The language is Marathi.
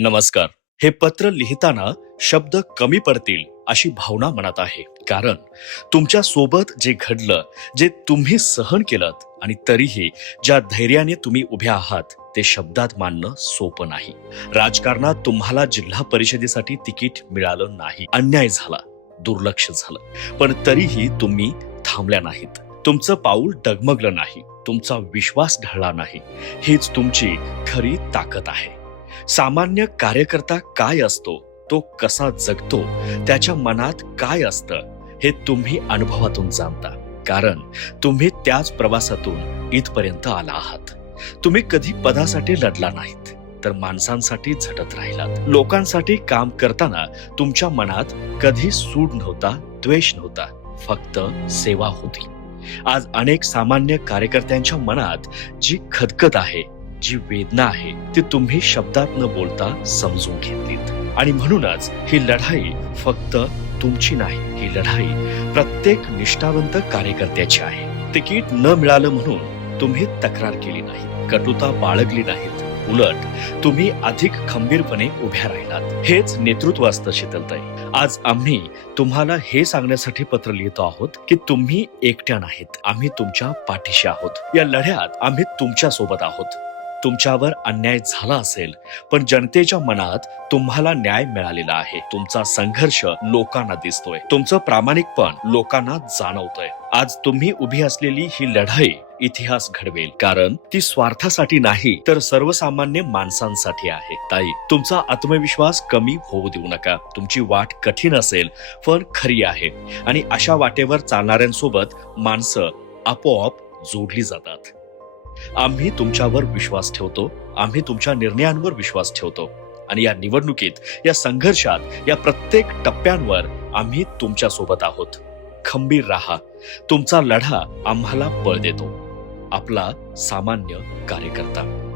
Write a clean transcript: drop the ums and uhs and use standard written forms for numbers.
नमस्कार. हे पत्र लिहिताना शब्द कमी पडतील अशी भावना मनात आहे. कारण तुमच्या सोबत जे घडलं, जे तुम्ही सहन केलं आणि तरीही ज्या धैर्याने तुम्ही उभे आहात ते शब्दात मांडणं सोपं नाही. राजकारणात तुम्हाला जिल्हा परिषदेसाठी तिकीट मिळालं नाही, अन्याय झाला, दुर्लक्ष झालं, पण तरीही तुम्ही थांबल्या नाहीत. तुमचं पाऊल डगमगलं नाही, तुमचा विश्वास ढळला नाही. हीच तुमची खरी ताकद आहे. सामान्य कार्यकर्ता काय असतो, तो कसा जगतो, त्याच्या मनात काय असतं हे तुम्ही अनुभवातून जाणता. कारण तुम्ही त्याच प्रवासातून इथपर्यंत आला आहात. तुम्ही कधी पदासाठी लढला नाहीत, तर माणसांसाठी झटत राहिलात. लोकांसाठी काम करताना तुमच्या मनात कधी सूड नव्हता, द्वेष नव्हता, फक्त सेवा होती. आज अनेक सामान्य कार्यकर्त्यांच्या मनात जी खदखद आहे, जी वेदना आहे, ती तुम्ही शब्दात न बोलता समजून घेतलीत. आणि म्हणूनच ही लढाई फक्त तुमची नाही, ही लढाई प्रत्येक निष्ठावंत कार्यकर्त्याची आहे. तिकीट न मिळालं म्हणून तुम्ही तक्रार केली नाही, कटुता बाळगली नाहीत. उलट तुम्ही अधिक खंबीरपणे उभ्या राहिलात. हेच नेतृत्व असतं शीतलताई. आज आम्ही तुम्हाला हे सांगण्यासाठी पत्र लिहितो आहोत की तुम्ही एकट्या नाहीत. आम्ही तुमच्या पाठीशी आहोत. या लढ्यात आम्ही तुमच्या सोबत आहोत. तुमच्यावर अन्याय झाला असेल, पण जनतेच्या मनात तुम्हाला न्याय मिळालेला आहे. तुमचा संघर्ष लोकांना दिसतोय, तुमचं प्रामाणिकपण लोकांना जाणवतंय. आज तुम्ही उभी असलेली ही लढाई इतिहास घडवेल. कारण ती स्वार्थासाठी नाही, तर सर्वसामान्य माणसांसाठी आहे. ताई, तुमचा आत्मविश्वास कमी होऊ देऊ नका. तुमची वाट कठीण असेल, पण खरी आहे. आणि अशा वाटेवर चालणाऱ्यांसोबत माणसं आपोआप जोडली जातात. आम्ही तुमच्यावर विश्वास ठेवतो. आम्ही तुमच्या निर्णयांवर विश्वास ठेवतो. आणि या निवडणुकीत, या संघर्षात, या प्रत्येक टप्प्यांवर आम्ही तुमच्या सोबत आहोत. खंबीर राहा. तुमचा लढा आम्हाला बळ देतो. आपला सामान्य कार्यकर्ता.